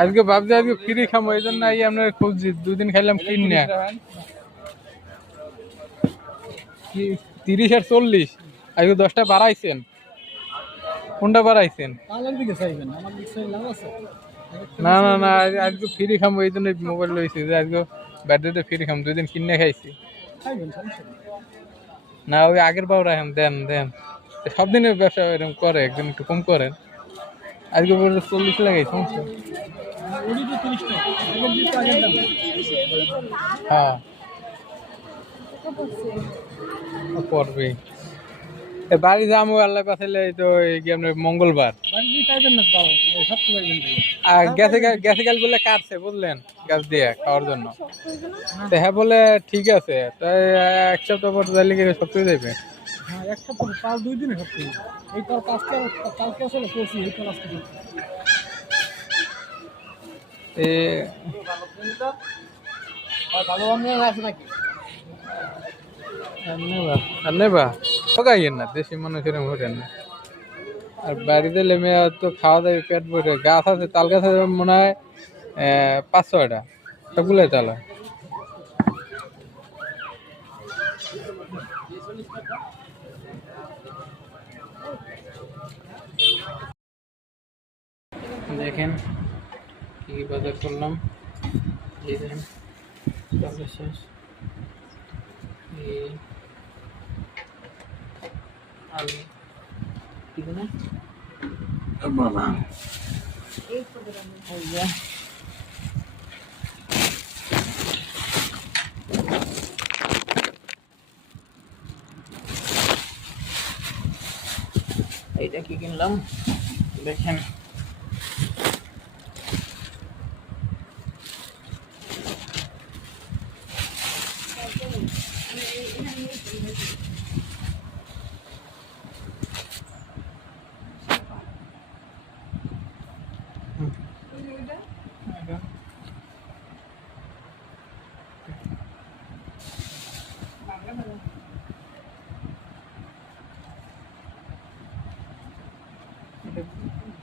আজকে ভাবছি আজকে ফ্রি খামো, এই জন্য আপনার খুঁজছি, 2 দিন খাইলাম কিনে। 30 আর 40 আজকে 10টা বাড়াইছেন। কোনটা বাড়াইছেন? না না না, আজকে ফ্রি খামো, এই জন্য মোবাইল লইছি যে আজকে ব্যাটারিতে ফ্রি খাম। 2 দিন কিনে খাইছি না, ওই আগের বার রাখেন। দেন দেন, সব দিনের ব্যবসা এরকম করে, একদিন একটু কম করেন। আজকে বলে 40 লাগাই সমস্যা। হ্যাঁ করবে। বাড়ি যাবো আল্লাহ পাঠাইলে, তো আপনার মঙ্গলবার। আর গেছে কাল বলে কাটছে, বুঝলেন, গাছ দিয়ে খাওয়ার জন্য। তো হ্যাঁ বলে ঠিক আছে, তাই 1 সপ্তাহ পর যাইলে কি সব কিছু যাবে। এক সপ্তাহ 2 দিনে সব কিছু। এই তোর কালকে আসলে করছি, এই তোর আজকে ভালো আছে নাকি? নেবা ঠকাইয়েন না, দেশি মানুষের ঘটেন না। আর বাড়িতে লেমে তো খাওয়া দাওয়া পেট ভরে। গাছ আছে, তাল গাছ আছে মনে হয় 5-6টা, সবগুলোই তাল হয়। দেখেন কি বাজার করলাম, এই দেখেন সর্বশেষ আলু কি না বাবা, এইটা কি কিনলাম দেখেন।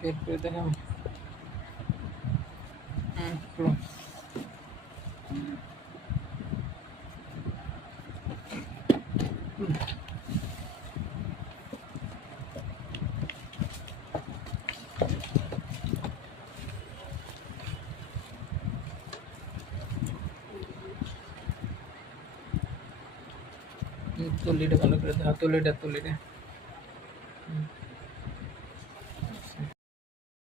বের করে দেখেন। তুলিটা ভালো করে দেখা, তুলিটা